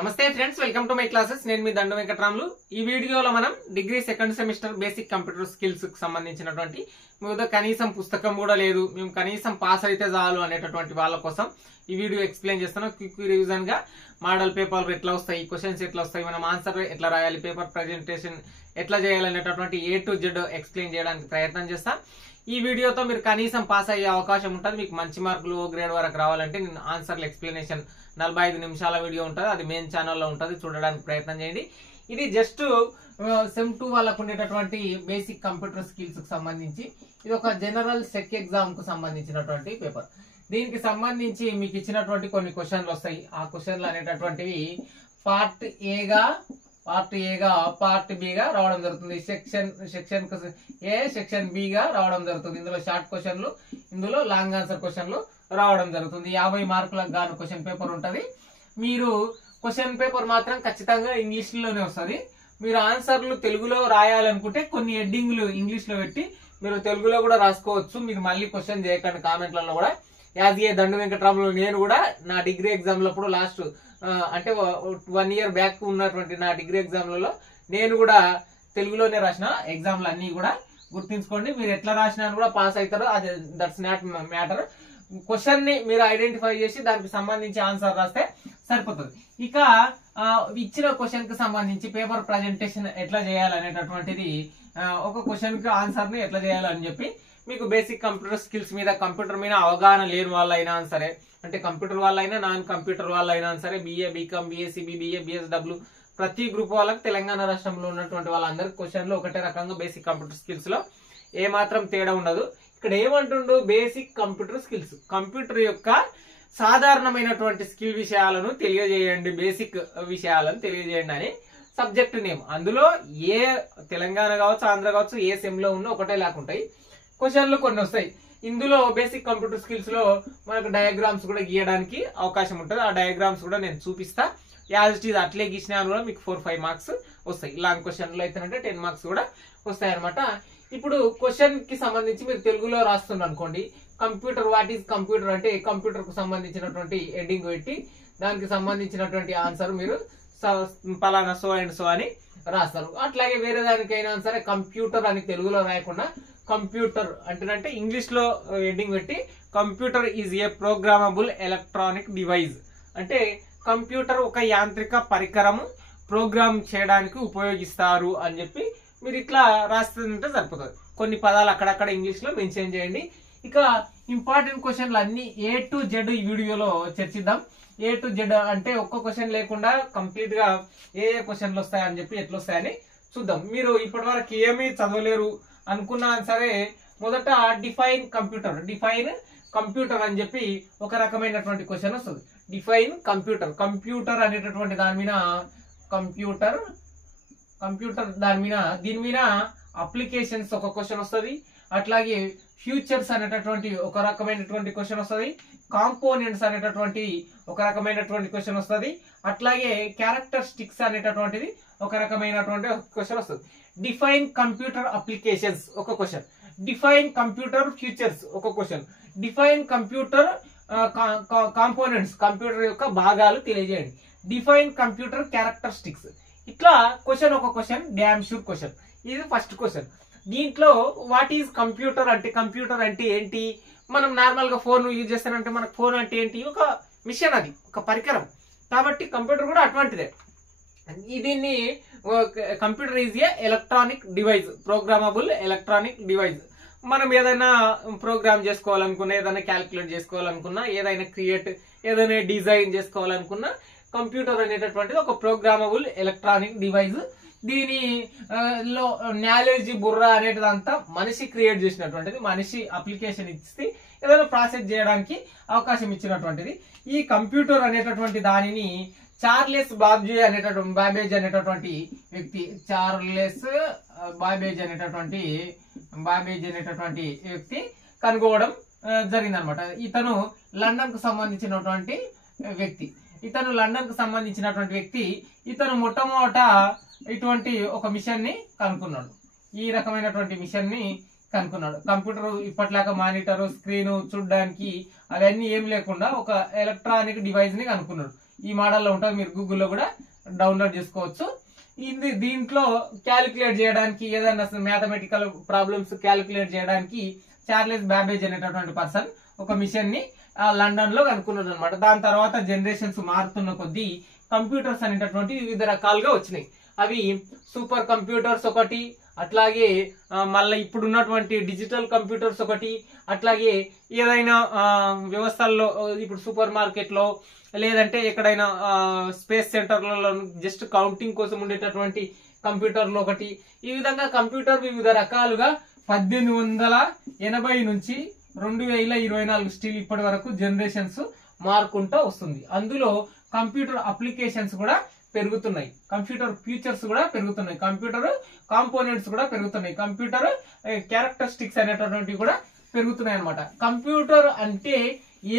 నమస్తే friends, welcome to my classes. నేను మీ దండు వెంకటరాములు. ఈ వీడియోలో మనం degree second semester basic computer skills కి సంబంధించినటువంటి మీద కనీసం పుస్తకం కూడా లేదు, మేము కనీసం పాస్ అయితే చాలు అనేటటువంటి వాళ్ళ కోసం ఈ వీడియో ఎక్స్ప్లెయిన్ చేస్తున్నాం. క్విక్ రివిజన్ గా మోడల్ పేపర్లు ఎట్లా వస్తాయి, క్వశ్చన్స్ ఎట్లా వస్తాయి, మనం ఆన్సర్ ఎట్లా రాయాలి, పేపర్ ప్రెజెంటేషన్ ఎట్లా చేయాలనేటటువంటి A to Z ఎక్స్ప్లెయిన్ చేయడానికి ప్రయత్నం చేస్తాం. ఈ వీడియోతో మీరు కనీసం పాస్ అయ్యే అవకాశం ఉంటుంది. మీకు మంచి మార్కులు O గ్రేడ్ వరకు రావాలంటే నేను ఆన్సర్ల ఎక్స్ప్లెనేషన్ 45 నిమిషాల వీడియో ఉంటుంది, అది మెయిన్ ఛానల్లో ఉంటుంది, చూడడానికి ప్రయత్నం చేయండి. ఇది జస్ట్ సెమ్ 2 వాళ్ళకు ఉండేటటువంటి బేసిక్ కంప్యూటర్ స్కిల్స్ కి సంబంధించి ఇది ఒక జనరల్ సెక్ ఎగ్జామ్ కు సంబంధించినటువంటి పేపర్. దీనికి సంబంధించి మీకు ఇచ్చినటువంటి కొన్ని క్వశ్చన్లు వస్తాయి. ఆ క్వశ్చన్లు అనేటటువంటివి పార్ట్ ఏగా, పార్ట్ బిగా రావడం జరుగుతుంది. సెక్షన్ ఏ, సెక్షన్ బి గా రావడం జరుగుతుంది. ఇందులో షార్ట్ క్వశ్చన్లు, ఇందులో లాంగ్ ఆన్సర్ క్వశ్చన్లు రావడం జరుగుతుంది. 50 మార్కులకు గాను క్వశ్చన్ పేపర్ ఉంటది. మీరు క్వశ్చన్ పేపర్ మాత్రం ఖచ్చితంగా ఇంగ్లీష్ లోనే వస్తుంది. మీరు ఆన్సర్లు తెలుగులో రాయాలనుకుంటే కొన్ని హెడ్డింగ్లు ఇంగ్లీష్ లో పెట్టి మీరు తెలుగులో కూడా రాసుకోవచ్చు. మీరు మళ్ళీ క్వశ్చన్ చేయకండి కామెంట్లలో కూడా. యాజ్ ఏ దండు వెంకటరాములు నేను కూడా నా డిగ్రీ ఎగ్జామ్లప్పుడు లాస్ట్ అంటే 1 year బ్యాక్ ఉన్నటువంటి నా డిగ్రీ ఎగ్జామ్లలో నేను కూడా తెలుగులోనే రాసిన ఎగ్జామ్లు అన్ని కూడా గుర్తుంచుకోండి. మీరు ఎట్లా రాసినా కూడా పాస్ అవుతారు, అది దట్స్ నాట్ మ్యాటర్. క్వశ్చన్ ని మీరు ఐడెంటిఫై చేసి దానికి సంబంధించి ఆన్సర్ రాస్తే సరిపోతుంది. ఇక ఇచ్చిన క్వశ్చన్ కి సంబంధించి పేపర్ ప్రజెంటేషన్ ఎట్లా చేయాలనేటటువంటిది, ఒక క్వశ్చన్ కి ఆన్సర్ ని ఎట్లా చేయాలని చెప్పి మీకు బేసిక్ కంప్యూటర్ స్కిల్స్ మీద, కంప్యూటర్ మీద అవగాహన లేని వాళ్ళైనా సరే, అంటే కంప్యూటర్ వాళ్ళైనా నాన్ కంప్యూటర్ వాళ్ళైనా సరే, BA, BCom, BSc, BBA, BSW ప్రతి గ్రూప్ వాళ్ళకి తెలంగాణ రాష్ట్రంలో ఉన్నటువంటి వాళ్ళందరికీ క్వశ్చన్లు ఒకటే రకంగా బేసిక్ కంప్యూటర్ స్కిల్స్ లో ఏ మాత్రం తేడా ఉండదు. ఇక్కడ ఏమంటుండు, బేసిక్ కంప్యూటర్ స్కిల్స్, కంప్యూటర్ యొక్క సాధారణమైనటువంటి స్కిల్ విషయాలను తెలియజేయండి, బేసిక్ విషయాలను తెలియజేయండి అని సబ్జెక్ట్ నేమ్. అందులో ఏ తెలంగాణ కావచ్చు, ఆంధ్ర కావచ్చు, ఏ సెమ్ లో ఉన్నా ఒకటే లేకుంటాయి. క్వశ్చన్లు కొన్ని వస్తాయి. ఇందులో బేసిక్ కంప్యూటర్ స్కిల్స్ లో మనకు డయాగ్రామ్స్ కూడా గీయడానికి అవకాశం ఉంటుంది. ఆ డయాగ్రామ్స్ కూడా నేను చూపిస్తా. యాజ్ ఇట్ ఈజ్ అట్లే గీసినా కూడా మీకు 4-5 మార్క్స్ వస్తాయి. లాంగ్ క్వశ్చన్లు అయితేనంటే 10 మార్క్స్ కూడా వస్తాయి అనమాట. ఇప్పుడు క్వశ్చన్ కి సంబంధించి మీరు తెలుగులో రాస్తున్నారు అనుకోండి, కంప్యూటర్, వాట్ ఈజ్ కంప్యూటర్ అంటే కంప్యూటర్ కు సంబంధించినటువంటి హెడ్డింగ్ పెట్టి దానికి సంబంధించినటువంటి ఆన్సర్ మీరు పలానా సో అండ్ సో అని రాస్తారు. అట్లాగే వేరే దానికైనా సరే కంప్యూటర్ అని తెలుగులో రాయకుండా కంప్యూటర్ అంటే ఇంగ్లీష్ లో హెడ్డింగ్ పెట్టి computer is a programmable electronic device, అంటే కంప్యూటర్ ఒక యాంత్రిక పరికరము, ప్రోగ్రామ్ చేయడానికి ఉపయోగిస్తారు అని చెప్పి మీరు ఇట్లా రాస్తుంటే సరిపోతుంది. కొన్ని పదాలు అక్కడక్కడ ఇంగ్లీష్ లో మెన్షన్ చేయండి. ఇక ఇంపార్టెంట్ క్వశ్చన్లు అన్ని A to Z ఈ వీడియోలో చర్చిద్దాం. A to Z అంటే ఒక్క క్వశ్చన్ లేకుండా కంప్లీట్ గా ఏ క్వశ్చన్లు వస్తాయని చెప్పి ఎట్లా వస్తాయని చూద్దాం. మీరు ఇప్పటి వరకు ఏమీ చదవలేరు అనుకున్నా సరే, మొదట డిఫైన్ కంప్యూటర్ అని చెప్పి ఒక రకమైనటువంటి క్వశ్చన్ వస్తుంది. డిఫైన్ కంప్యూటర్ అనేటటువంటి దాని మీద దీని మీద అప్లికేషన్స్ ఒక క్వశ్చన్ వస్తుంది. అట్లాగే ఫ్యూచర్స్ అనేటటువంటి ఒక రకమైనటువంటి క్వశ్చన్ వస్తుంది. కాంపోనెంట్స్ అనేటటువంటి ఒక రకమైనటువంటి క్వశ్చన్ వస్తుంది. అట్లాగే క్యారెక్టరిస్టిక్స్ అనేటటువంటిది ఒక రకమైనటువంటి క్వశ్చన్ వస్తుంది. డిఫైన్ కంప్యూటర్ అప్లికేషన్స్ ఒక క్వశ్చన్, డిఫైన్ కంప్యూటర్ ఫ్యూచర్స్ ఒక question, define computer components computer యొక్క భాగాలు తెలియజేయండి, డిఫైన్ కంప్యూటర్ క్యారెక్టరిస్టిక్స్. ఇట్లా క్వశ్చన్ ఒక క్వశ్చన్, డ్యామ్ షూర్ క్వశ్చన్. ఇది ఫస్ట్ క్వశ్చన్. దీంట్లో వాట్ ఈజ్ కంప్యూటర్ అంటే ఏంటి? మనం నార్మల్ గా ఫోన్ యూజ్ చేస్తానంటే మనకు ఫోన్ అంటే ఏంటి? ఒక మిషన్, అది ఒక పరికరం. కాబట్టి కంప్యూటర్ కూడా అటువంటిదే. దీన్ని computer is a electronic device, programmable electronic device. మనం ఏదైనా ప్రోగ్రామ్ చేసుకోవాలనుకున్నా, ఏదైనా క్యాల్కులేట్ చేసుకోవాలనుకున్నా, ఏదైనా డిజైన్ చేసుకోవాలనుకున్నా, కంప్యూటర్ అనేటటువంటిది ఒక ప్రోగ్రామబుల్ ఎలక్ట్రానిక్ డివైస్. దీని లో నాలెడ్జ్, బుర్ర అనేటిదంతా మనిషి క్రియేట్ చేసినటువంటిది. మనిషి అప్లికేషన్ ఇచ్చి ఏదైనా ప్రాసెస్ చేయడానికి అవకాశం ఇచ్చినటువంటిది. ఈ కంప్యూటర్ అనేటటువంటి దానిని చార్లెస్ బాబేజ్ అనేటటువంటి వ్యక్తి కనుగోవడం జరిగిందనమాట. ఇతను లండన్ కు సంబంధించినటువంటి వ్యక్తి. ఇతను మొట్టమొదట ఇటువంటి ఒక మిషన్ ని కనుక్కున్నాడు. ఈ రకమైనటువంటి మిషన్ ని కనుక్కున్నాడు. కంప్యూటర్ ఇప్పట్లాగా మానిటర్, స్క్రీన్ చూడడానికి అవన్నీ ఏం లేకుండా ఒక ఎలక్ట్రానిక్ డివైస్ ని కనుక్కున్నాడు. ఈ మోడల్లో ఉంటుంది, మీరు గూగుల్లో కూడా డౌన్లోడ్ చేసుకోవచ్చు. దీంట్లో క్యాలిక్యులేట్ చేయడానికి ఏదైనా మ్యాథమెటికల్ ప్రాబ్లమ్స్ క్యాలిక్యులేట్ చేయడానికి చార్లెస్ బాబేజ్ అనేటటువంటి పర్సన్ ఒక మిషన్ ని లండన్ లో కనుక్కున్నాడు అనమాట. దాని తర్వాత జనరేషన్స్ మారుతున్న కొద్దీ కంప్యూటర్స్ అనేటటువంటి వివిధ రకాలుగా వచ్చినాయి. అవి సూపర్ కంప్యూటర్స్ ఒకటి, అట్లాగే మళ్ళీ ఇప్పుడు ఉన్నటువంటి డిజిటల్ కంప్యూటర్స్ ఒకటి, అట్లాగే ఏదైనా వ్యవస్థల్లో ఇప్పుడు సూపర్ మార్కెట్ లో లేదంటే ఎక్కడైనా స్పేస్ సెంటర్లలో జస్ట్ కౌంటింగ్ కోసం ఉండేటటువంటి కంప్యూటర్లు ఒకటి. ఈ విధంగా కంప్యూటర్ వివిధ రకాలుగా 1880 నుంచి 2024 స్టిల్ ఇప్పటి వరకు జనరేషన్స్ మారుకుంటూ వస్తుంది. అందులో కంప్యూటర్ అప్లికేషన్స్ కూడా పెరుగుతున్నాయి, కంప్యూటర్ ఫీచర్స్ కూడా పెరుగుతున్నాయి, కంప్యూటర్ కాంపోనెంట్స్ కూడా పెరుగుతున్నాయి, కంప్యూటర్ క్యారెక్టరిస్టిక్స్ అనేటటువంటివి కూడా పెరుగుతున్నాయి అనమాట. కంప్యూటర్ అంటే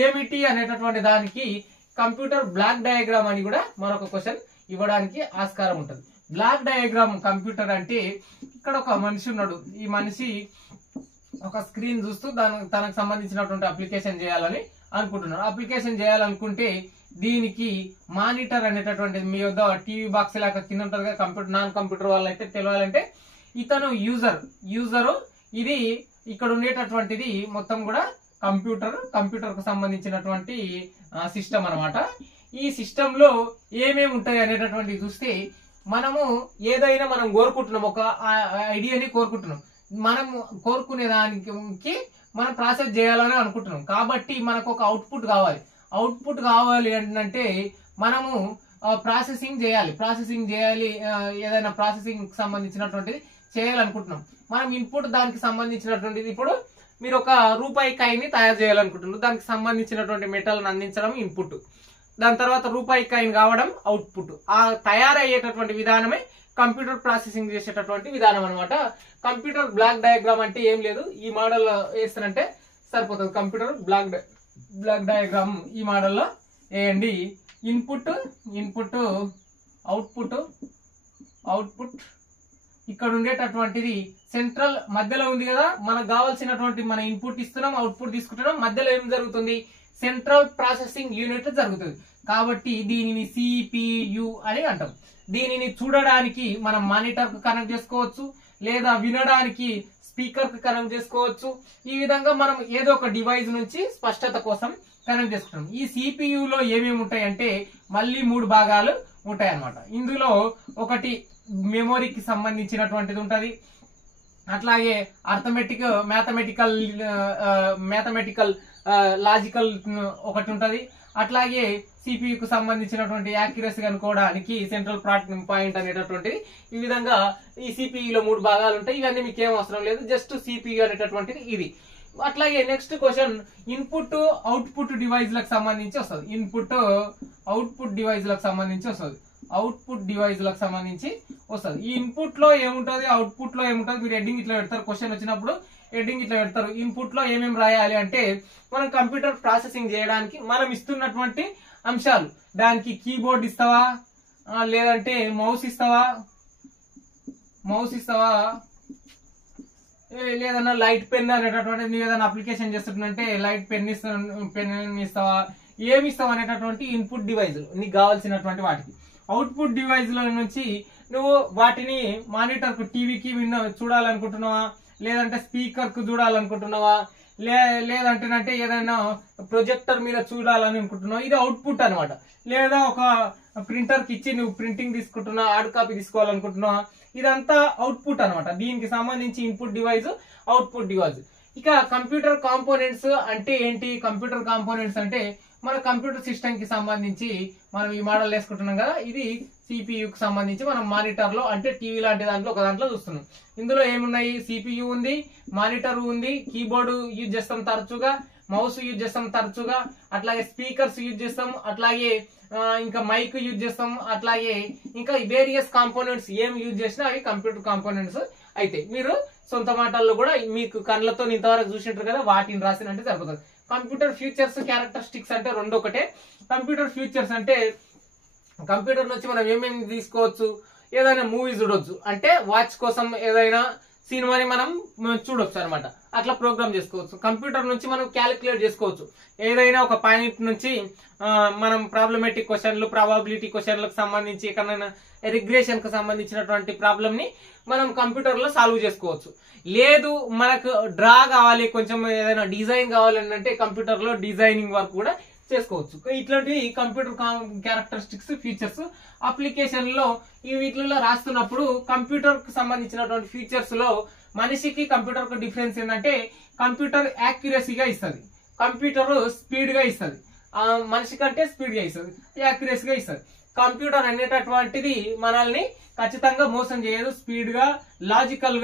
ఏమిటి అనేటటువంటి దానికి కంప్యూటర్ బ్లాక్ డయాగ్రామ్ అని కూడా మరొక క్వశ్చన్ ఇవ్వడానికి ఆస్కారం ఉంటుంది. బ్లాక్ డయాగ్రామ్ కంప్యూటర్ అంటే ఇక్కడ ఒక మనిషి ఉన్నాడు, ఈ మనిషి ఒక స్క్రీన్ చూస్తూ తనకు సంబంధించినటువంటి అప్లికేషన్ చేయాలని అనుకుంటున్నాడు. అప్లికేషన్ చేయాలనుకుంటే దీనికి మానిటర్ అనేటటువంటిది మీ వద్ద టీవీ బాక్స్ లాగా కింద ఉంటుంది కదా, కంప్యూటర్ నాన్ కంప్యూటర్ వాళ్ళు అయితే తెలియాలంటే ఇతను యూజరు ఇది ఇక్కడ ఉండేటటువంటిది మొత్తం కూడా కంప్యూటర్ కు సంబంధించినటువంటి సిస్టమ్ అన్నమాట. ఈ సిస్టమ్ లో ఏమేమి ఉంటాయి అనేటటువంటి చూస్తే మనము ఏదైనా మనం కోరుకుంటున్నాం, ఒక ఐడియాని కోరుకుంటున్నాం, మనం కోరుకునే దానికి మనం ప్రాసెస్ చేయాలని అనుకుంటున్నాం. కాబట్టి మనకు ఒక అవుట్పుట్ కావాలి అంటే మనము ప్రాసెసింగ్ చేయాలి, ఏదైనా ప్రాసెసింగ్ సంబంధించినటువంటిది చేయాలనుకుంటున్నాం. మనం ఇన్పుట్ దానికి సంబంధించినటువంటిది, ఇప్పుడు మీరు ఒక రూపాయి కాయిని తయారు చేయాలనుకుంటున్నారు, దానికి సంబంధించినటువంటి మెటల్ని అందించడం ఇన్పుట్, దాని తర్వాత రూపాయి కాయిన్ కావడం అవుట్పుట్. ఆ తయారయ్యేటటువంటి విధానమే కంప్యూటర్ ప్రాసెసింగ్ చేసేటటువంటి విధానం అనమాట. కంప్యూటర్ బ్లాక్ డయాగ్రామ్ అంటే ఏం లేదు, ఈ మోడల్ వేస్తానంటే సరిపోతుంది. కంప్యూటర్ బ్లాక్ డయాగ్రామ్ ఈ మోడల్లో వేయండి. ఇన్పుట్ అవుట్పుట్ ఇక్కడ ఉండేటటువంటిది సెంట్రల్ మధ్యలో ఉంది కదా, మనకు కావాల్సినటువంటి మన ఇన్పుట్ ఇస్తున్నాం, అవుట్పుట్ తీసుకుంటున్నాం, మధ్యలో ఏం జరుగుతుంది, సెంట్రల్ ప్రాసెసింగ్ యూనిట్ జరుగుతుంది. కాబట్టి దీనిని CPU అని అంటాం. దీనిని చూడడానికి మనం మానిటర్ కు కనెక్ట్ చేసుకోవచ్చు, లేదా వినడానికి స్పీకర్ కు కనెక్ట్ చేసుకోవచ్చు. ఈ విధంగా మనం ఏదో ఒక డివైస్ నుంచి స్పష్టత కోసం కనెక్ట్ చేసుకుంటాం. ఈ CPU లో ఏమేమి ఉంటాయంటే మళ్ళీ 3 భాగాలు ఉంటాయి అన్నమాట. ఇందులో ఒకటి మెమొరీకి సంబంధించినటువంటిది ఉంటది, అట్లాగే అర్థమెటిక్ మ్యాథమెటికల్ లాజికల్ ఒకటి ఉంటది, అట్లాగే CPU కు సంబంధించినటువంటి యాక్యురసీ కనుక్కోవడానికి సెంట్రల్ పాయింట్ అనేటటువంటిది. ఈ విధంగా ఈ CPU లో 3 భాగాలు ఉంటాయి. ఇవన్నీ మీకు ఏం అవసరం లేదు, జస్ట్ CPU అనేటటువంటిది ఇది. అట్లాగే next question input output device లకు సంబంధించి వస్తుంది. అవుట్పుట్ డివైస్ లకు సంబంధించి వస్తుంది. ఈ ఇన్పుట్ లో ఏముంటది, అవుట్పుట్ లో ఏముంటది, మీరు హెడ్డింగ్ ఇట్లా పెడతారు, క్వశ్చన్ వచ్చినప్పుడు హెడ్డింగ్ ఇట్లా పెడతారు. ఇన్పుట్ లో ఏమేమి రాయాలి అంటే మనం కంప్యూటర్ ప్రాసెసింగ్ చేయడానికి మనం ఇస్తున్నటువంటి అంశాలు, దానికి కీబోర్డ్ ఇస్తావా, లేదంటే మౌస్ ఇస్తావా, లేదన్నా లైట్ పెన్ అనేటటువంటి నువ్వు ఏదైనా అప్లికేషన్ చేస్తుంటే లైట్ పెన్ ఇస్తావా, ఏమి ఇస్తావా అనేటటువంటి ఇన్పుట్ డివైజ్ నీకు కావాల్సినటువంటి వాటికి. అవుట్పుట్ డివైజ్ లో నుంచి నువ్వు వాటిని మానిటర్ కు టీవీకి చూడాలనుకుంటున్నావా, లేదంటే స్పీకర్ కు చూడాలనుకుంటున్నావా, లేదంటే ఏదైనా ప్రొజెక్టర్ మీద చూడాలని అనుకుంటున్నావు, ఇది అవుట్పుట్ అనమాట. లేదా ఒక ప్రింటర్ కి ఇచ్చి నువ్వు ప్రింటింగ్ తీసుకుంటున్నావు, హార్డ్ కాపీ తీసుకోవాలనుకుంటున్నావా, ఇదంతా అవుట్పుట్ అనమాట. దీనికి సంబంధించి ఇన్పుట్ డివైస్, అవుట్పుట్ డివైస్. ఇక కంప్యూటర్ కాంపోనెంట్స్ అంటే ఏంటి? కంప్యూటర్ కాంపోనెంట్స్ అంటే మన కంప్యూటర్ సిస్టమ్ కి సంబంధించి మనం ఈ మోడల్ వేసుకుంటున్నాం కదా, ఇది CPU కి సంబంధించి మనం మానిటర్ లో అంటే టీవీ లాంటి దాంట్లో ఒక దాంట్లో చూస్తున్నాం. ఇందులో ఏమున్నాయి, CPU ఉంది, మానిటర్ ఉంది, కీబోర్డ్ యూజ్ చేస్తాం తరచుగా, మౌస్ యూజ్ చేస్తాం తరచుగా, అట్లాగే స్పీకర్స్ యూజ్ చేస్తాం, అట్లాగే ఇంకా మైక్ యూజ్ చేస్తాం, అట్లాగే ఇంకా వేరియస్ కాంపోనెంట్స్ ఏం యూజ్ చేసినా అవి కంప్యూటర్ కాంపోనెంట్స్ అయితే. మీరు సొంత మాటల్లో కూడా మీకు కళ్ళతో ఇంతవరకు చూసింటారు కదా, వాటిని రాసినంటే సరిపోతుంది. కంప్యూటర్ ఫీచర్స్, క్యారెక్టరిస్టిక్స్ అంటే రెండు ఒకటే. కంప్యూటర్ ఫీచర్స్ అంటే కంప్యూటర్ నుంచి మనం ఏమేమి తీసుకోవచ్చు, ఏదైనా మూవీ చూడొచ్చు, అంటే వాచ్ కోసం ఏదైనా సినిమాని మనం చూడొచ్చు అనమాట. అట్లా ప్రోగ్రామ్ చేసుకోవచ్చు. కంప్యూటర్ నుంచి మనం క్యాలిక్యులేట్ చేసుకోవచ్చు. ఏదైనా ఒక పాయింట్ నుంచి మనం ప్రాబ్లమేటిక్ క్వశ్చన్లు, ప్రాబబిలిటీ క్వశ్చన్లకు సంబంధించి ఎక్కడైనా రిగ్రెషన్ కు సంబంధించినటువంటి ప్రాబ్లమ్ ని మనం కంప్యూటర్ లో సాల్వ్ చేసుకోవచ్చు. లేదు మనకు డ్రా కావాలి, కొంచెం ఏదైనా డిజైన్ కావాలని అంటే కంప్యూటర్ లో డిజైనింగ్ వర్క్ కూడా చేసుకోవచ్చు. ఇట్లాంటివి కంప్యూటర్ క్యారెక్టరిస్టిక్స్, ఫీచర్స్ అప్లికేషన్ లో వీటిలో రాస్తున్నప్పుడు కంప్యూటర్ కు సంబంధించినటువంటి ఫీచర్స్ లో మనిషికి కంప్యూటర్ కు డిఫరెన్స్ ఏంటంటే కంప్యూటర్ యాక్యురసీగా ఇస్తుంది, కంప్యూటర్ స్పీడ్ గా ఇస్తుంది. మనిషి కంటే స్పీడ్ గా ఇస్తుంది, యాక్యురసీగా ఇస్తుంది. కంప్యూటర్ అనేటటువంటిది మనల్ని ఖచ్చితంగా మోసం చేయదు, స్పీడ్ గా లాజికల్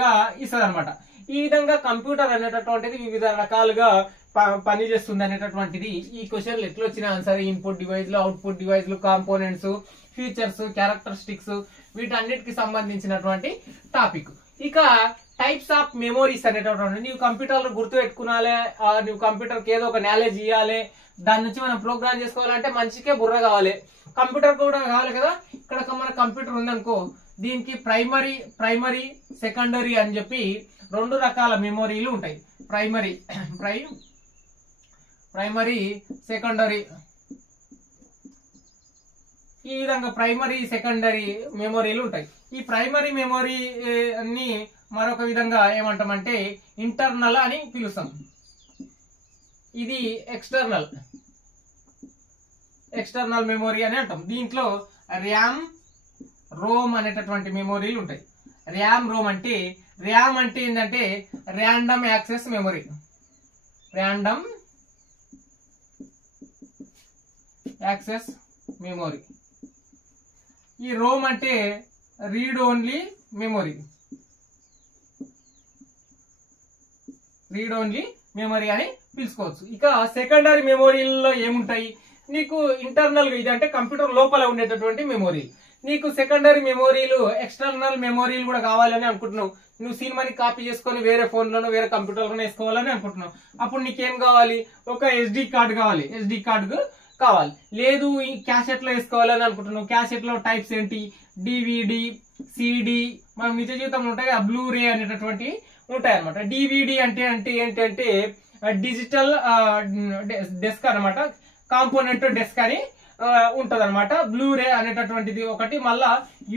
గా ఇస్తుంది అనమాట. ఈ విధంగా కంప్యూటర్ అనేటటువంటిది వివిధ రకాలుగా పనిచేస్తుంది అనేటటువంటిది ఈ క్వశ్చన్లు ఎట్లా వచ్చిన ఆన్సర్. ఇన్పుట్ డివైస్ లు, అవుట్పుట్ డివైస్ లు, కాంపోనెంట్స్, ఫీచర్స్, క్యారెక్టరిస్టిక్స్ వీటన్నిటికి సంబంధించినటువంటి టాపిక్. ఇక టైప్స్ ఆఫ్ మెమోరీస్ అనేటటువంటి నీవు కంప్యూటర్ లో గుర్తు పెట్టుకునాలే, నువ్వు కంప్యూటర్ కి ఏదో ఒక నాలెడ్జ్ ఇవ్వాలి, దాని నుంచి మనం ప్రోగ్రామ్ చేసుకోవాలంటే మనిషికే బుర్ర కావాలి, కంప్యూటర్ కూడా కావాలి కదా. ఇక్కడ మన కంప్యూటర్ ఉందనుకో, దీనికి ప్రైమరీ సెకండరీ అని చెప్పి రెండు రకాల మెమోరీలు ఉంటాయి. ప్రైమరీ సెకండరీ, ఈ విధంగా ప్రైమరీ సెకండరీ మెమోరీలు ఉంటాయి. ఈ ప్రైమరీ మెమోరీ ని మరొక విధంగా ఏమంటామంటే ఇంటర్నల్ అని పిలుస్తాం. ఇది ఎక్స్టర్నల్ మెమోరీ అని అంటాం. దీంట్లో ర్యామ్, రోమ్ అనేటటువంటి మెమోరీలు ఉంటాయి. ర్యామ్ అంటే ఏంటంటే ర్యాండమ్ యాక్సెస్ మెమరీ, ఈ రోమ్ అంటే రీడ్ ఓన్లీ మెమరీ అని పిలుచుకోవచ్చు. ఇక సెకండరీ మెమోరీల్లో ఏముంటాయి నీకు? ఇంటర్నల్ గా ఇది అంటే కంప్యూటర్ లోపల ఉండేటటువంటి మెమోరీ. నీకు సెకండరీ మెమోరీలు, ఎక్స్టర్నల్ మెమోరీలు కూడా కావాలని అనుకుంటున్నావు. నువ్వు సినిమాని కాపీ చేసుకొని వేరే ఫోన్ లోనో వేరే కంప్యూటర్ లోనో వేసుకోవాలని అనుకుంటున్నావు. అప్పుడు నీకేం కావాలి? ఒక SD కార్డు కావాలి. లేదు ఈ క్యాసెట్ లో వేసుకోవాలని అనుకుంటున్నావు. క్యాసెట్ లో టైప్స్ ఏంటి? DVD, CD, మనం నిజ జీవితంలో ఉంటాయి, బ్లూరే అనేటటువంటి ఉంటాయి అనమాట. DVD అంటే ఏంటంటే డిజిటల్ డెస్క్ అనమాట, కాంపోనెంట్ డెస్క్ అని ఉంటది అనమాట. బ్లూరే అనేటటువంటిది ఒకటి, మళ్ళా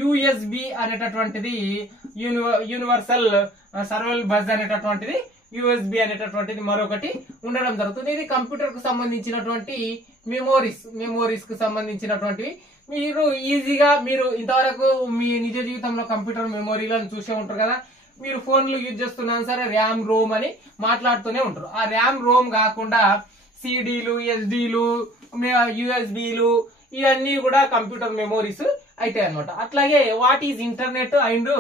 USB అనేటటువంటిది యూనివర్సల్ సర్వల్ బస్ అనేటటువంటిది, USB అనేటటువంటిది మరొకటి ఉండడం జరుగుతుంది. ఇది కంప్యూటర్ కు సంబంధించినటువంటి మెమోరీస్ కు సంబంధించినటువంటివి. మీరు ఈజీగా మీరు ఇంతవరకు మీ నిజ జీవితంలో కంప్యూటర్ మెమోరీలను చూసే ఉంటారు కదా. మీరు ఫోన్లు యూజ్ చేస్తున్నా సరే ర్యామ్, రోమ్ అని మాట్లాడుతూనే ఉంటారు. ఆ ర్యామ్, రోమ్ కాకుండా CDలు, SDలు, USBలు ఇవన్నీ కూడా కంప్యూటర్ మెమోరీస్ అవుతాయి అనమాట. అట్లాగే what is internet and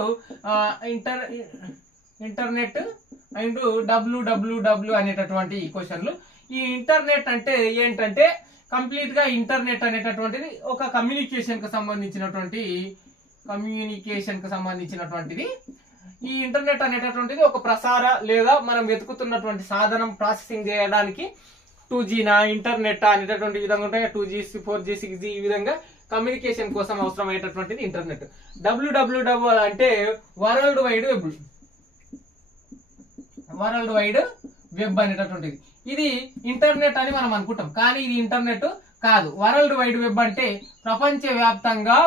www అనేటటువంటి క్వశ్చన్లు. ఈ ఇంటర్నెట్ అంటే ఏంటంటే కంప్లీట్ గా ఇంటర్నెట్ అనేటటువంటిది ఒక కమ్యూనికేషన్ కు సంబంధించినటువంటిది. ఈ ఇంటర్నెట్ అనేటటువంటిది ఒక ప్రసార లేదా మనం వెతుకుతున్నటువంటి సాధనం ప్రాసెసింగ్ చేయడానికి 2G ఇంటర్నెట్ అనేటటువంటి విధంగా ఉంటాయి. 2G, 4G, 6G ఈ విధంగా కమ్యూనికేషన్ కోసం అవసరమైనటువంటిది ఇంటర్నెట్. www అంటే వరల్డ్ వైడ్ వెబ్ అనేటటువంటిది. ఇది ఇంటర్నెట్ అని మనం అనుకుంటాం, కానీ ఇది ఇంటర్నెట్ కాదు. వరల్డ్ వైడ్ వెబ్ అంటే ప్రపంచవ్యాప్తంగా,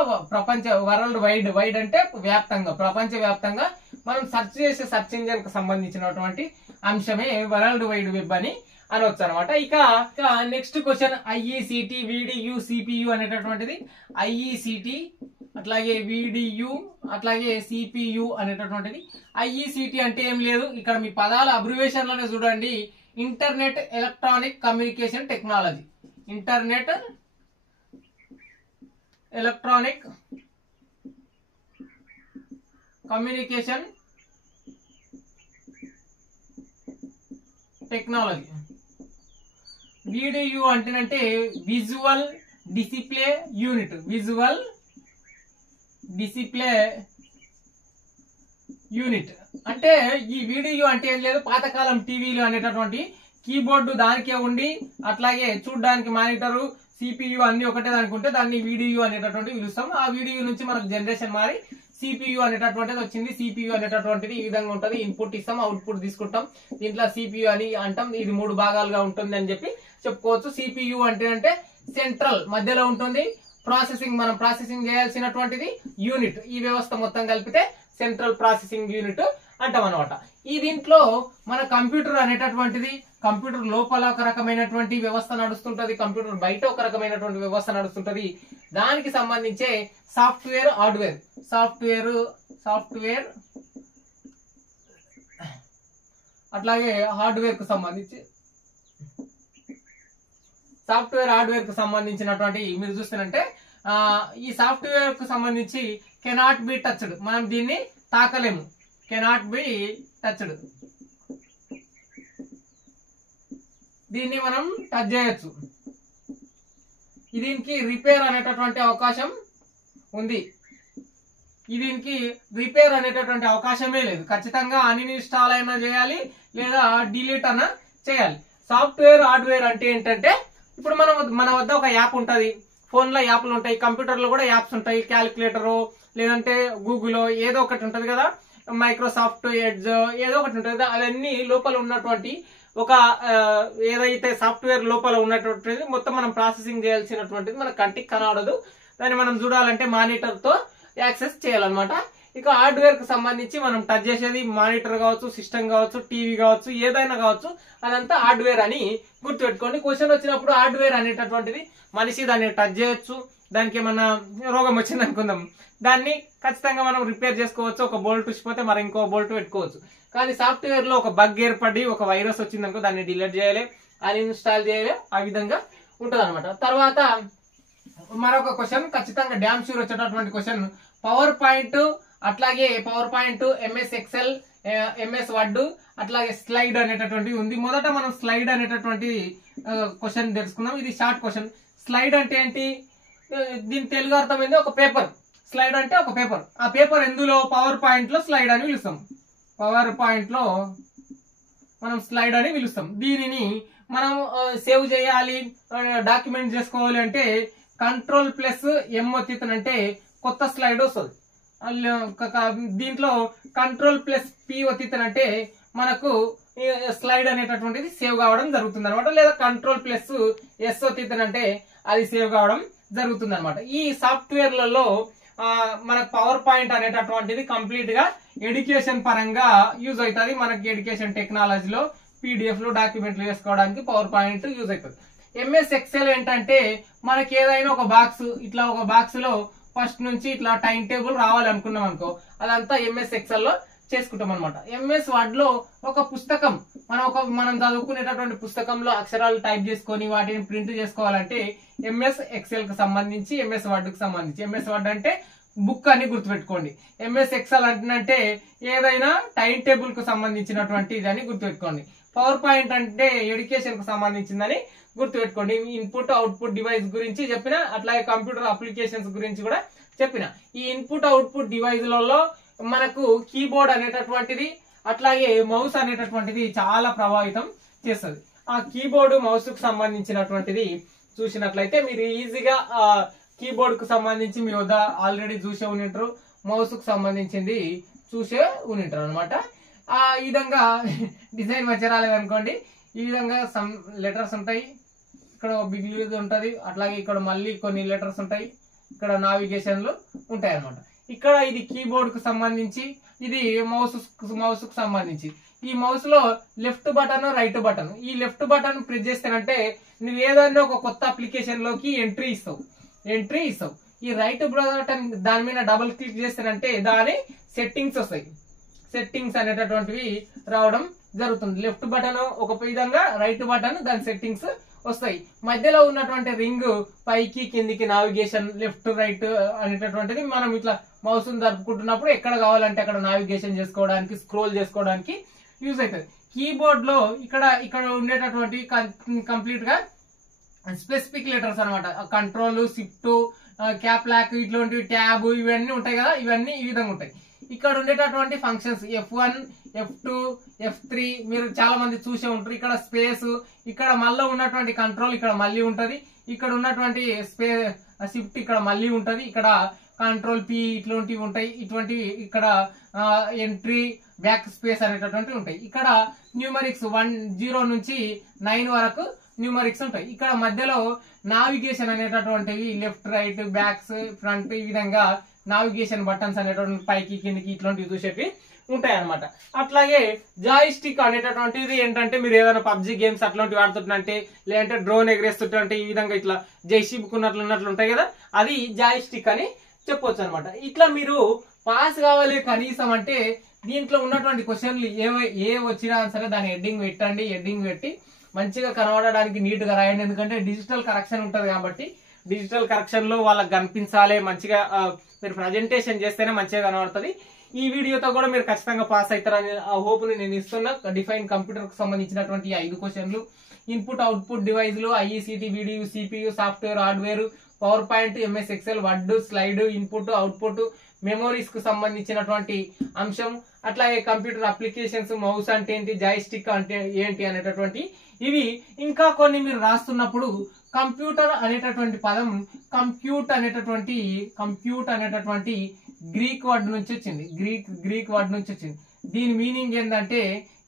వరల్డ్ వైడ్ అంటే వ్యాప్తంగా, ప్రపంచవ్యాప్తంగా మనం సెర్చ్ చేసే సెర్చ్ ఇంజిన్ కు సంబంధించినటువంటి అంశమే వరల్డ్ వైడ్ వెబ్ అని అనవచ్చు అనమాట. ఇక next question IECT, VDU, CPU అనేటటువంటిది. IECT అట్లాగే VDU అట్లాగే CPU అనేటటువంటిది. IECT అంటే ఏం లేదు, ఇక్కడ మీ పదాల అబ్రివేషన్ లోనే చూడండి. Internet electronic communication technology, internet electronic communication technology. VDU అంటే విజువల్ డిస్ప్లే యూనిట్. అంటే ఈ VDU అంటే ఏం లేదు, పాతకాలం టీవీలు అనేటటువంటి కీబోర్డు దానికే ఉండి అట్లాగే చూడడానికి మానిటరు, CPU అన్ని ఒకటే అనుకుంటే దాన్ని VDU అనేటటువంటి పిలుస్తాం. ఆ VDU నుంచి మనకు జనరేషన్ మారి CPU అనేటటువంటిది వచ్చింది. CPU అనేటటువంటిది ఈ విధంగా ఉంటుంది. ఇన్పుట్ ఇస్తాం, అవుట్పుట్ తీసుకుంటాం. దీంట్లో CPU అని అంటాం. ఇది 3 భాగాలుగా ఉంటుంది అని చెప్పి చెప్పుకోవచ్చు. CPU అంటే సెంట్రల్ మధ్యలో ఉంటుంది. మనం ప్రాసెసింగ్ చేయాల్సినటువంటిది యూనిట్. ఈ వ్యవస్థ మొత్తం కలిపితే సెంట్రల్ ప్రాసెసింగ్ యూనిట్ అంటాం అనమాట. ఈ దీంట్లో మన కంప్యూటర్ అనేటటువంటిది, కంప్యూటర్ లోపల ఒక రకమైనటువంటి వ్యవస్థ నడుస్తుంటది, కంప్యూటర్ బయట ఒక రకమైనటువంటి వ్యవస్థ నడుస్తుంటది. దానికి సంబంధించే సాఫ్ట్వేర్, సాఫ్ట్వేర్ అట్లాగే హార్డ్వేర్ కు సంబంధించి హార్డ్వేర్ కు సంబంధించినటువంటి మీరు చూస్తానంటే ఈ సాఫ్ట్వేర్ కు సంబంధించి కెనాట్ బి టచ్డ్, మనం దీన్ని తాకలేము. కెనాట్ బి టచ్డ్, దీన్ని మనం టచ్ చేయొచ్చు. దీనికి రిపేర్ అనేటటువంటి అవకాశం ఉంది. దీనికి రిపేర్ అనేటటువంటి అవకాశమే లేదు. ఖచ్చితంగా అన్ఇన్స్టాల్ అయినా చేయాలి లేదా డిలీట్ అన్నా చేయాలి. సాఫ్ట్వేర్ హార్డ్వేర్ అంటే ఏంటంటే ఇప్పుడు మన వద్ద ఒక యాప్ ఉంటది, ఫోన్ లో యాప్లు ఉంటాయి, కంప్యూటర్ లో కూడా యాప్స్ ఉంటాయి. క్యాలిక్యులేటర్ లేదంటే గూగుల్ ఏదో ఒకటి ఉంటది కదా, మైక్రోసాఫ్ట్ ఎడ్జ్ ఏదో ఒకటి ఉంటది కదా. అవన్నీ లోపల ఉన్నటువంటి ఒక ఏదైతే సాఫ్ట్వేర్ లోపల ఉన్నటువంటిది మొత్తం మనం ప్రాసెసింగ్ చేయాల్సినటువంటిది మన కంటికి కనబడదు. దాన్ని మనం చూడాలంటే మానిటర్ తో యాక్సెస్ చేయాలన్నమాట. ఇక హార్డ్వేర్ కు సంబంధించి మనం టచ్ చేసేది మానిటర్ కావచ్చు, సిస్టమ్ కావచ్చు, టీవీ కావచ్చు, ఏదైనా కావచ్చు, అదంతా హార్డ్వేర్ అని గుర్తుపెట్టుకోండి. క్వశ్చన్ వచ్చినప్పుడు హార్డ్వేర్ అనేటటువంటిది మనిషి దాన్ని టచ్ చేయొచ్చు. దానికి ఏమన్నా రోగం వచ్చింది అనుకుందాం, దాన్ని ఖచ్చితంగా మనం రిపేర్ చేసుకోవచ్చు. ఒక బోల్ట్ ఉచ్చిపోతే మరి ఇంకో బోల్ట్ పెట్టుకోవచ్చు. కానీ సాఫ్ట్వేర్ లో ఒక బగ్ ఏర్పడి ఒక వైరస్ వచ్చింది అనుకో, దాన్ని డిలీట్ చేయాలి, అన్ఇన్స్టాల్ చేయాలి. ఆ విధంగా ఉంటది అనమాట. తర్వాత మరొక క్వశ్చన్ ఖచ్చితంగా డ్యామ్ షూర్ వచ్చేటటువంటి క్వశ్చన్, పవర్ పాయింట్, అట్లాగే power point, MS excel, MS word, అట్లాగే స్లైడ్ అనేటటువంటివి ఉంది. మొదట మనం స్లైడ్ అనేటటువంటి క్వశ్చన్ తెలుసుకుందాం. ఇది షార్ట్ క్వశ్చన్. స్లైడ్ అంటే ఏంటి, దీని తెలుగు అర్థం ఏంది, ఒక పేపర్. స్లైడ్ అంటే ఒక పేపర్. ఆ పేపర్ ఎందులో, పవర్ పాయింట్ లో స్లైడ్ అని పిలుస్తాం. పవర్ పాయింట్ లో మనం స్లైడ్ అని పిలుస్తాం. దీనిని మనం సేవ్ చేయాలి, డాక్యుమెంట్ చేసుకోవాలి అంటే Ctrl+M ఒత్తితనంటే కొత్త స్లైడ్ వస్తుంది. దీంట్లో Ctrl+P ఒత్తితనంటే మనకు స్లైడ్ అనేటటువంటిది సేవ్ కావడం జరుగుతుంది అనమాట. లేదా Ctrl+S ఒత్తితనంటే అది సేవ్ కావడం జరుగుతుంది అనమాట. ఈ సాఫ్ట్వేర్లలో మనకు పవర్ పాయింట్ అనేటటువంటిది కంప్లీట్ గా ఎడ్యుకేషన్ పరంగా యూజ్ అవుతుంది. మనకి ఎడ్యుకేషన్ టెక్నాలజీలో PDF లో డాక్యుమెంట్లు వేసుకోవడానికి పవర్ పాయింట్ యూజ్ అవుతుంది. MS ఎక్సెల్ ఏంటంటే మనకి ఏదైనా ఒక బాక్స్, ఇట్లా ఒక బాక్స్ లో ఫస్ట్ నుంచి ఇట్లా టైం టేబుల్ రావాలనుకున్నాం అనుకో, అదంతా MS ఎక్సెల్ లో చేసుకుంటాం అనమాట. MS వర్డ్ లో ఒక పుస్తకం, మనం చదువుకునేటటువంటి పుస్తకంలో అక్షరాలు టైప్ చేసుకొని వాటిని ప్రింట్ చేసుకోవాలంటే MS ఎక్సెల్ కు సంబంధించి, MS వర్డ్ కు సంబంధించి. MS వర్డ్ అంటే బుక్ అని గుర్తుపెట్టుకోండి. MS ఎక్సెల్ అంటే ఏదైనా టైం టేబుల్ కు సంబంధించినటువంటి ఇదని గుర్తుపెట్టుకోండి. పవర్ పాయింట్ అంటే ఎడ్యుకేషన్ కు సంబంధించిందని గుర్తుపెట్టుకోండి. ఇన్పుట్ అవుట్పుట్ డివైస్ గురించి చెప్పిన, అట్లాగే కంప్యూటర్ అప్లికేషన్స్ గురించి కూడా చెప్పిన. ఈ ఇన్పుట్ అవుట్పుట్ డివైజ్లలో మనకు కీబోర్డ్ అనేటటువంటిది, అట్లాగే మౌస్ అనేటటువంటిది చాలా ప్రభావితం చేస్తుంది. ఆ కీబోర్డ్ మౌస్ కు సంబంధించినటువంటిది చూసినట్లయితే మీరు ఈజీగా కీబోర్డ్ కు సంబంధించి మీ వద్ద ఆల్రెడీ చూసే ఉంటారు, మౌస్ కు సంబంధించింది చూసే ఉంటారు అనమాట. ఈ విధంగా డిజైన్ మంచి రాలేదనుకోండి, ఈ విధంగా సమ్ లెటర్స్ ఉంటాయి, ఇక్కడ బిగ్ లీజ్ ఉంటది, అట్లాగే ఇక్కడ మళ్ళీ కొన్ని లెటర్స్ ఉంటాయి, ఇక్కడ నావిగేషన్లు ఉంటాయి అనమాట. ఇక్కడ ఇది కీబోర్డ్ కు సంబంధించి, ఇది మౌస్ కు సంబంధించి. ఈ మౌస్ లో లెఫ్ట్ బటన్, రైట్ బటన్. ఈ లెఫ్ట్ బటన్ ప్రెస్ చేస్తేనంటే నువ్వు ఏదైనా ఒక కొత్త అప్లికేషన్ లోకి ఎంట్రీ ఇస్తావు. ఈ రైట్ బటన్ దాని మీద డబుల్ క్లిక్ చేస్తేనంటే దాని సెట్టింగ్స్ వస్తాయి. సెట్టింగ్స్ అనేటటువంటివి రావడం జరుగుతుంది. లెఫ్ట్ బటన్ ఒక విధంగా, రైట్ బటన్ దాని సెట్టింగ్స్ వస్తాయి. మధ్యలో ఉన్నటువంటి రింగ్ పైకి కిందికి నావిగేషన్, లెఫ్ట్ రైట్ అనేటటువంటిది మనం ఇట్లా మౌస్ జరుపుకుంటున్నప్పుడు ఎక్కడ కావాలంటే అక్కడ నావిగేషన్ చేసుకోవడానికి, స్క్రోల్ చేసుకోవడానికి యూజ్ అవుతుంది. కీబోర్డ్ లో ఇక్కడ ఉండేటటువంటి కంప్లీట్ గా స్పెసిఫిక్ లెటర్స్ అనమాట. కంట్రోల్, షిఫ్ట్, క్యాప్ లాక్, ఇట్లాంటివి ట్యాబ్ ఇవన్నీ ఉంటాయి కదా, ఇవన్నీ ఈ విధంగా ఉంటాయి. ఇక్కడ ఉండేటటువంటి ఫంక్షన్స్ F1, F2, F3 మీరు చాలా మంది చూసే ఉంటారు. ఇక్కడ స్పేస్, ఇక్కడ మళ్ళీ ఉన్నటువంటి కంట్రోల్ ఇక్కడ మళ్ళీ ఉంటది. ఇక్కడ ఉన్నటువంటి షిఫ్ట్ ఇక్కడ మళ్ళీ ఉంటది, ఇక్కడ కంట్రోల్ పి ఇట్లాంటివి ఉంటాయి, ఇటువంటివి ఇక్కడ ఎంట్రీ బ్యాక్ స్పేస్ అనేటటువంటివి ఉంటాయి. ఇక్కడ న్యూమరిక్స్ 0 నుంచి 9 వరకు న్యూమరిక్స్ ఉంటాయి. ఇక్కడ మధ్యలో నావిగేషన్ అనేటటువంటివి లెఫ్ట్ రైట్ బ్యాక్స్ ఫ్రంట్ ఈ విధంగా నావిగేషన్ బటన్స్ అనేటువంటి పైకి కిందికి ఇట్లాంటివి చూసేవి ఉంటాయి అనమాట. అట్లాగే జాయ్ స్టిక్ అనేటటువంటిది ఏంటంటే మీరు ఏదైనా పబ్జి గేమ్స్ అట్లాంటివి ఆడుతుంటే లేదంటే డ్రోన్ ఎగరేస్తుంటే ఈ విధంగా ఇట్లా జైషిపుకున్నట్లు ఉంటాయి కదా, అది జాయ్ స్టిక్ అని చెప్పొచ్చు అనమాట. ఇట్లా మీరు పాస్ కావాలి కనీసం అంటే దీంట్లో ఉన్నటువంటి క్వశ్చన్లు ఏ వచ్చినా సరే దాని హెడ్డింగ్ పెట్టండి, హెడ్డింగ్ పెట్టి మంచిగా కనబడడానికి నీట్ గా రాయండి. ఎందుకంటే డిజిటల్ కరెక్షన్ ఉంటది కాబట్టి డిజిటల్ కరెక్షన్ లో వాళ్ళకి కనిపించాలి, మంచిగా మీరు ప్రజెంటేషన్ చేస్తేనే మంచిగా కనబడుతుంది. ఈ వీడియోతో కూడా మీరు ఖచ్చితంగా పాస్ అవుతారని ఆ హోప్ ని నేను ఇస్తున్నా. డిఫైన్ కంప్యూటర్ కు సంబంధించినటువంటి 5 క్వశ్చన్లు, ఇన్పుట్ అవుట్పుట్ డివైజ్లు, IECT, video, CPU, software, hardware, PowerPoint, MS Excel, Word, slide, input output, memories కు సంబంధించినటువంటి అంశం, అట్లాగే కంప్యూటర్ అప్లికేషన్స్, మౌస్ అంటే ఏంటి, జాయ్స్టిక్ అంటే ఏంటి అనేటటువంటి ఇవి. ఇంకా కొన్ని మీరు రాస్తున్నప్పుడు కంప్యూటర్ అనేటటువంటి పదం కంప్యూట్ అనేటటువంటి గ్రీక్ వర్డ్ నుంచి వచ్చింది, గ్రీక్ వర్డ్ నుంచి వచ్చింది. దీని మీనింగ్ ఏంటంటే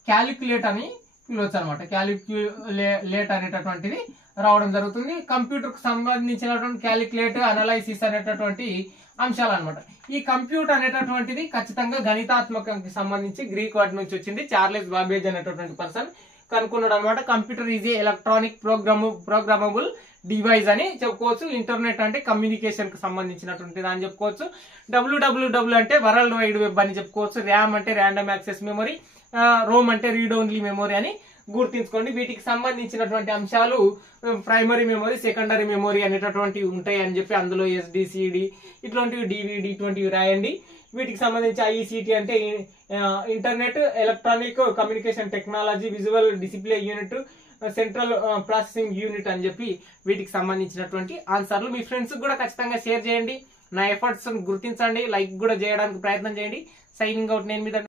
క్యాలిక్యులేట్ అని పిలవచ్చు అనమాట. క్యాలిక్యులేట్ అనేటటువంటిది రావడం జరుగుతుంది. కంప్యూటర్ కు సంబంధించినటువంటి క్యాలిక్యులేట్, అనలైసిస్ అనేటటువంటి అంశాలు అనమాట. ఈ కంప్యూటర్ అనేటటువంటిది ఖచ్చితంగా గణితాత్మకానికి సంబంధించి గ్రీక్ వర్డ్ నుంచి వచ్చింది. చార్లెస్ బాబేజ్ అనేటటువంటి పర్సన్ కనుక్కున్నాడు అనమాట. Computer is a electronic programmable device అని చెప్పుకోవచ్చు. ఇంటర్నెట్ అంటే కమ్యూనికేషన్ కు సంబంధించినటువంటిది అని చెప్పుకోవచ్చు. WWW అంటే వరల్డ్ వైడ్ వెబ్ అని చెప్పుకోవచ్చు. ర్యామ్ అంటే ర్యాండమ్ యాక్సెస్ మెమరీ, రోమ్ అంటే రీడ్ ఓన్లీ మెమరీ అని గుర్తించుకోండి. వీటికి సంబంధించినటువంటి అంశాలు ప్రైమరీ మెమరీ, సెకండరీ మెమరీ అనేటటువంటివి ఉంటాయి అని చెప్పి అందులో SDCD ఇట్లాంటివి DVD ఇటువంటివి రాయండి. వీటికి సంబంధించి ICT అంటే internet electronic communication technology, visual display unit, central processing unit అని చెప్పి వీటికి సంబంధించినటువంటి ఆన్సర్లు మీ ఫ్రెండ్స్ కూడా ఖచ్చితంగా షేర్ చేయండి. నా ఎఫర్ట్స్ గుర్తించండి, లైక్ కూడా చేయడానికి ప్రయత్నం చేయండి. సైనింగ్ అవుట్, నేను మీ